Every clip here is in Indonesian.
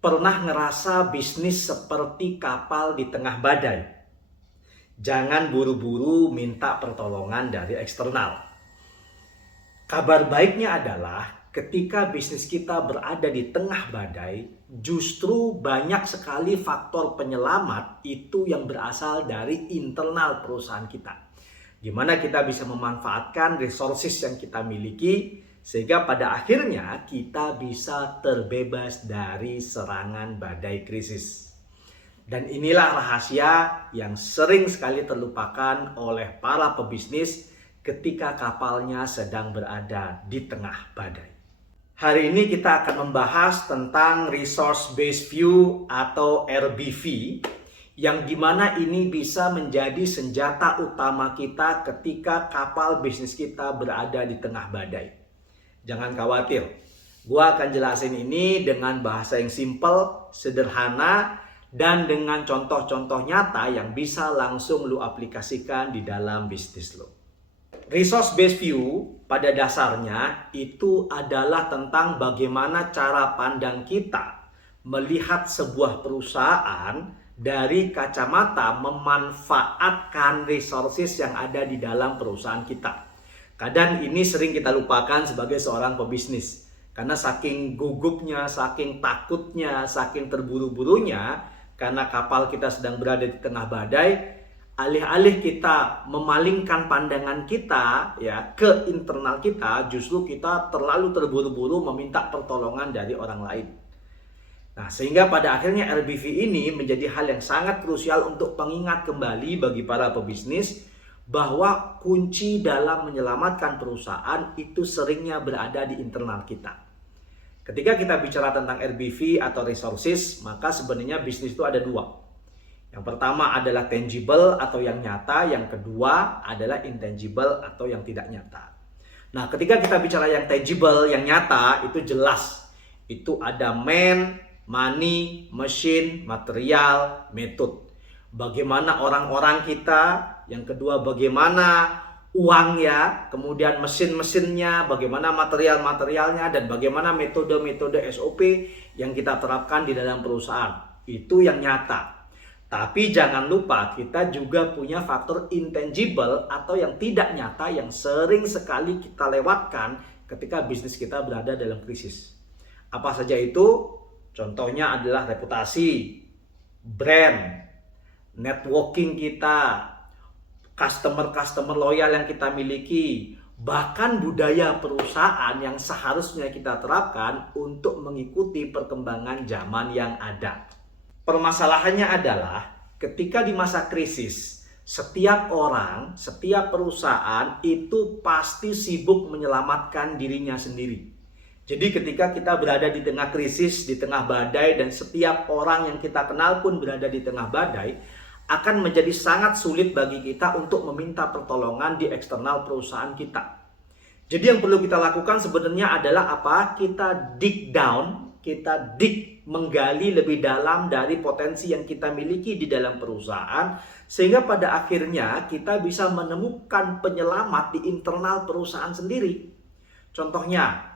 Pernah ngerasa bisnis seperti kapal di tengah badai? Jangan buru-buru minta pertolongan dari eksternal. Kabar baiknya adalah ketika bisnis kita berada di tengah badai, justru banyak sekali faktor penyelamat itu yang berasal dari internal perusahaan kita. Gimana kita bisa memanfaatkan resources yang kita miliki sehingga pada akhirnya kita bisa terbebas dari serangan badai krisis. Dan inilah rahasia yang sering sekali terlupakan oleh para pebisnis ketika kapalnya sedang berada di tengah badai. Hari ini kita akan membahas tentang Resource Based View atau RBV, yang dimana ini bisa menjadi senjata utama kita ketika kapal bisnis kita berada di tengah badai. Jangan khawatir, gua akan jelasin ini dengan bahasa yang simple, sederhana, dan dengan contoh-contoh nyata yang bisa langsung lu aplikasikan di dalam bisnis lu. Resource based view pada dasarnya itu adalah tentang bagaimana cara pandang kita melihat sebuah perusahaan dari kacamata memanfaatkan resources yang ada di dalam perusahaan kita. Kadang ini sering kita lupakan sebagai seorang pebisnis. Karena saking gugupnya, saking takutnya, saking terburu-burunya, karena kapal kita sedang berada di tengah badai, alih-alih kita memalingkan pandangan kita ya ke internal kita, justru kita terlalu terburu-buru meminta pertolongan dari orang lain. Nah, sehingga pada akhirnya RBV ini menjadi hal yang sangat krusial untuk pengingat kembali bagi para pebisnis bahwa kunci dalam menyelamatkan perusahaan itu seringnya berada di internal kita. Ketika kita bicara tentang RBV atau resources, maka sebenarnya bisnis itu ada dua. Yang pertama adalah tangible atau yang nyata, yang kedua adalah intangible atau yang tidak nyata. Nah, ketika kita bicara yang tangible, yang nyata, itu jelas. Itu ada man, money, machine, material, method. Bagaimana orang-orang kita, yang kedua bagaimana uang ya, kemudian mesin-mesinnya, bagaimana material-materialnya, dan bagaimana metode-metode SOP yang kita terapkan di dalam perusahaan. Itu yang nyata. Tapi jangan lupa kita juga punya faktor intangible atau yang tidak nyata yang sering sekali kita lewatkan ketika bisnis kita berada dalam krisis. Apa saja itu? Contohnya adalah reputasi, brand, networking kita, customer loyal yang kita miliki, bahkan budaya perusahaan yang seharusnya kita terapkan untuk mengikuti perkembangan zaman yang ada. Permasalahannya adalah ketika di masa krisis, setiap orang, setiap perusahaan itu pasti sibuk menyelamatkan dirinya sendiri. Jadi ketika kita berada di tengah krisis, di tengah badai, dan setiap orang yang kita kenal pun berada di tengah badai, akan menjadi sangat sulit bagi kita untuk meminta pertolongan di eksternal perusahaan kita. Jadi yang perlu kita lakukan sebenarnya adalah apa? Kita dig down, kita menggali lebih dalam dari potensi yang kita miliki di dalam perusahaan, sehingga pada akhirnya kita bisa menemukan penyelamat di internal perusahaan sendiri. Contohnya,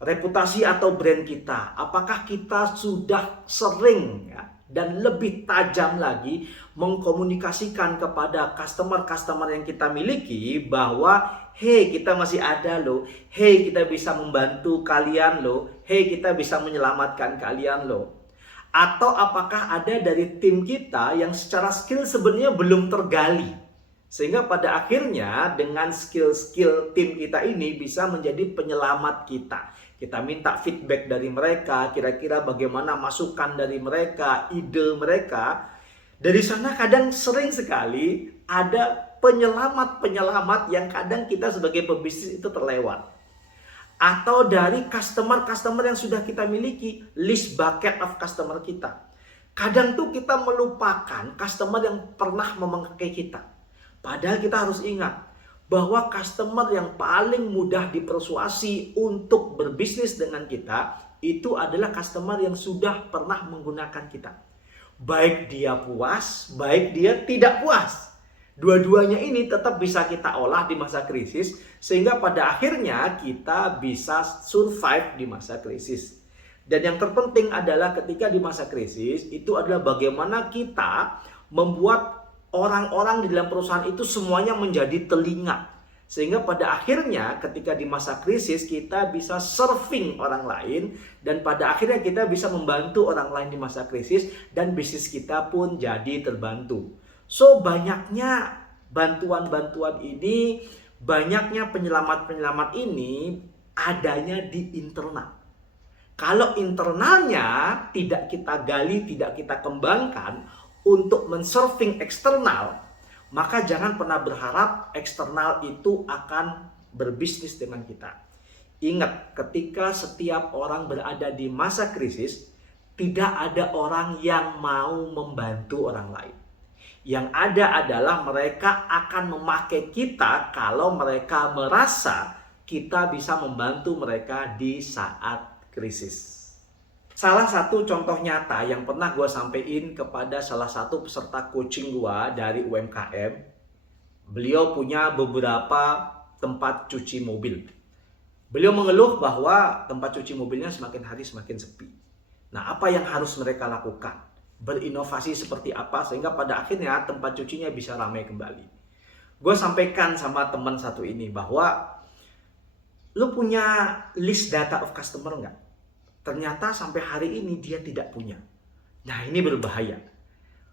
reputasi atau brand kita, apakah kita sudah sering ya, dan lebih tajam lagi mengkomunikasikan kepada customer yang kita miliki bahwa hey, kita masih ada loh, hey, kita bisa membantu kalian loh, hey, kita bisa menyelamatkan kalian loh. Atau apakah ada dari tim kita yang secara skill sebenarnya belum tergali, sehingga pada akhirnya dengan skill tim kita ini bisa menjadi penyelamat kita. Kita minta feedback dari mereka, kira-kira bagaimana masukan dari mereka, ide mereka. Dari sana kadang sering sekali ada penyelamat yang kadang kita sebagai pebisnis itu terlewat. Atau dari customer yang sudah kita miliki, list bucket of customer kita. Kadang tuh kita melupakan customer yang pernah memakai kita. Padahal kita harus ingat bahwa customer yang paling mudah dipersuasi untuk berbisnis dengan kita itu adalah customer yang sudah pernah menggunakan kita. Baik dia puas, baik dia tidak puas. Dua-duanya ini tetap bisa kita olah di masa krisis sehingga pada akhirnya kita bisa survive di masa krisis. Dan yang terpenting adalah ketika di masa krisis, itu adalah bagaimana kita membuat orang-orang di dalam perusahaan itu semuanya menjadi telinga. Sehingga pada akhirnya ketika di masa krisis kita bisa serving orang lain. Dan pada akhirnya kita bisa membantu orang lain di masa krisis. Dan bisnis kita pun jadi terbantu. So banyaknya bantuan-bantuan ini, banyaknya penyelamat-penyelamat ini adanya di internal. Kalau internalnya tidak kita gali, tidak kita kembangkan untuk menserving eksternal, maka jangan pernah berharap eksternal itu akan berbisnis dengan kita. Ingat, ketika setiap orang berada di masa krisis, tidak ada orang yang mau membantu orang lain. Yang ada adalah mereka akan memakai kita kalau mereka merasa kita bisa membantu mereka di saat krisis. Salah satu contoh nyata yang pernah gue sampaikan kepada salah satu peserta coaching gue dari UMKM, beliau punya beberapa tempat cuci mobil. Beliau mengeluh bahwa tempat cuci mobilnya semakin hari semakin sepi. Nah, apa yang harus mereka lakukan? Berinovasi seperti apa sehingga pada akhirnya tempat cucinya bisa ramai kembali. Gue sampaikan sama teman satu ini bahwa lu punya list data of customer nggak? Ternyata sampai hari ini dia tidak punya. Nah, ini berbahaya.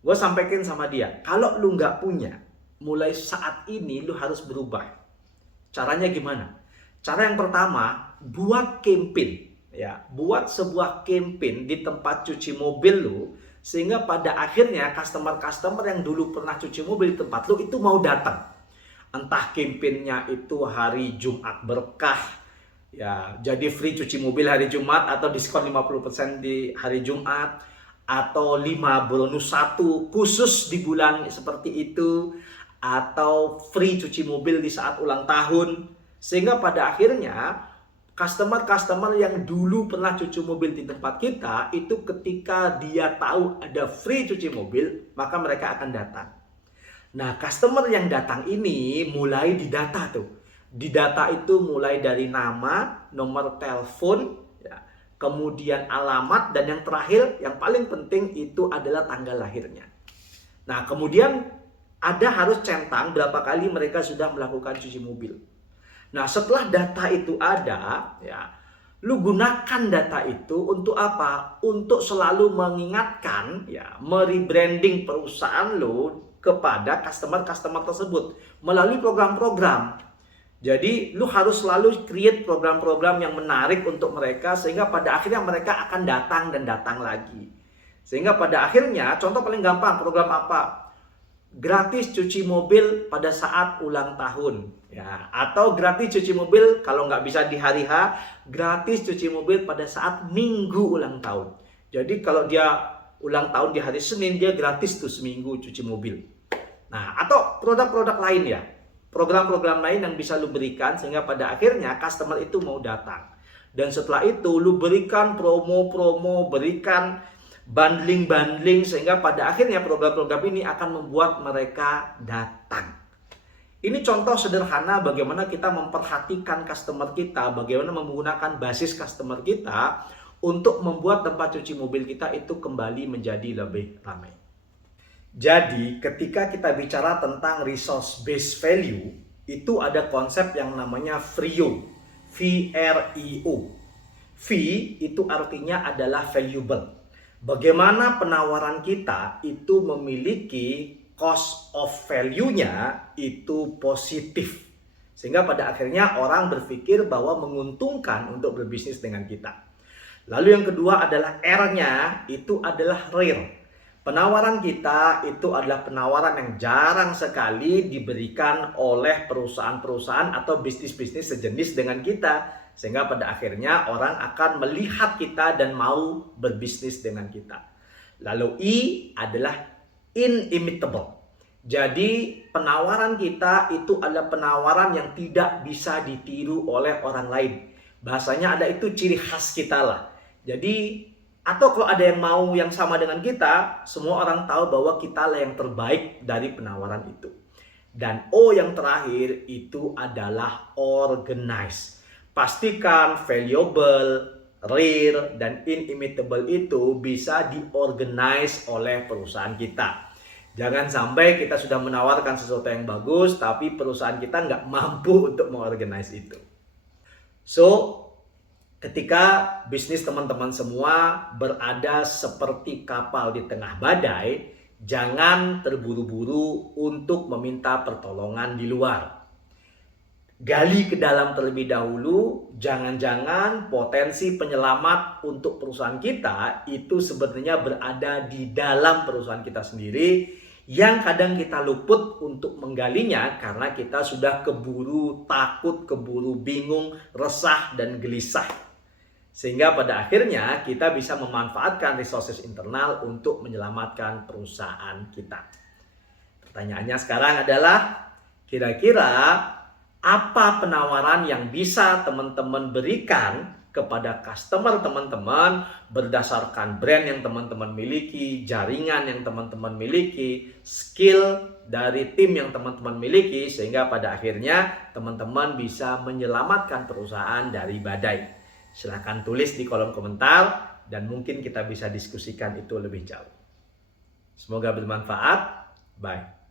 Gue sampaikan sama dia, kalau lu nggak punya, mulai saat ini lu harus berubah. Caranya gimana? Cara yang pertama, buat campaign. Ya, buat sebuah campaign di tempat cuci mobil lu, sehingga pada akhirnya customer-customer yang dulu pernah cuci mobil di tempat lu itu mau datang. Entah campaignnya itu hari Jumat berkah, ya, jadi free cuci mobil hari Jumat atau diskon 50% di hari Jumat, atau 5 bonus 1 khusus di bulan seperti itu, atau free cuci mobil di saat ulang tahun. Sehingga pada akhirnya customer-customer yang dulu pernah cuci mobil di tempat kita itu ketika dia tahu ada free cuci mobil, maka mereka akan datang. Nah, customer yang datang ini mulai didata tuh. Di data itu mulai dari nama, nomor telepon, ya, kemudian alamat, dan yang terakhir, yang paling penting itu adalah tanggal lahirnya. Nah, kemudian ada harus centang berapa kali mereka sudah melakukan cuci mobil. Nah, setelah data itu ada, ya, lu gunakan data itu untuk apa? Untuk selalu mengingatkan, ya, merebranding perusahaan lu kepada customer-customer tersebut melalui program-program. Jadi lu harus selalu create program-program yang menarik untuk mereka sehingga pada akhirnya mereka akan datang dan datang lagi. Sehingga pada akhirnya, contoh paling gampang, program apa? Gratis cuci mobil pada saat ulang tahun, ya, atau gratis cuci mobil kalau nggak bisa di hari H, gratis cuci mobil pada saat minggu ulang tahun. Jadi kalau dia ulang tahun di hari Senin, dia gratis tuh seminggu cuci mobil. Nah, atau produk-produk lain, ya, program-program lain yang bisa lu berikan sehingga pada akhirnya customer itu mau datang. Dan setelah itu lu berikan promo-promo, berikan bundling-bundling sehingga pada akhirnya program-program ini akan membuat mereka datang. Ini contoh sederhana bagaimana kita memperhatikan customer kita, bagaimana menggunakan basis customer kita untuk membuat tempat cuci mobil kita itu kembali menjadi lebih ramai. Jadi ketika kita bicara tentang resource based value, itu ada konsep yang namanya VRIO. V-R-I-O. V itu artinya adalah valuable. Bagaimana penawaran kita itu memiliki cost of value-nya itu positif. Sehingga pada akhirnya orang berpikir bahwa menguntungkan untuk berbisnis dengan kita. Lalu yang kedua adalah R-nya, itu adalah rare. Penawaran kita itu adalah penawaran yang jarang sekali diberikan oleh perusahaan-perusahaan atau bisnis-bisnis sejenis dengan kita. Sehingga pada akhirnya orang akan melihat kita dan mau berbisnis dengan kita. Lalu I adalah inimitable. Jadi penawaran kita itu adalah penawaran yang tidak bisa ditiru oleh orang lain. Bahasanya ada itu ciri khas kita lah. Jadi atau kalau ada yang mau yang sama dengan kita, semua orang tahu bahwa kita lah yang terbaik dari penawaran itu. Dan O yang terakhir itu adalah organize. Pastikan valuable, rare, dan inimitable itu bisa diorganize oleh perusahaan kita. Jangan sampai kita sudah menawarkan sesuatu yang bagus, tapi perusahaan kita nggak mampu untuk mengorganize itu. So, ketika bisnis teman-teman semua berada seperti kapal di tengah badai, jangan terburu-buru untuk meminta pertolongan di luar. Gali ke dalam terlebih dahulu, jangan-jangan potensi penyelamat untuk perusahaan kita itu sebenarnya berada di dalam perusahaan kita sendiri, yang kadang kita luput untuk menggalinya karena kita sudah keburu takut, keburu bingung, resah, dan gelisah. Sehingga pada akhirnya kita bisa memanfaatkan resources internal untuk menyelamatkan perusahaan kita. Pertanyaannya sekarang adalah, kira-kira apa penawaran yang bisa teman-teman berikan kepada customer teman-teman berdasarkan brand yang teman-teman miliki, jaringan yang teman-teman miliki, skill dari tim yang teman-teman miliki, sehingga pada akhirnya teman-teman bisa menyelamatkan perusahaan dari badai. Silahkan tulis di kolom komentar dan mungkin kita bisa diskusikan itu lebih jauh. Semoga bermanfaat. Bye.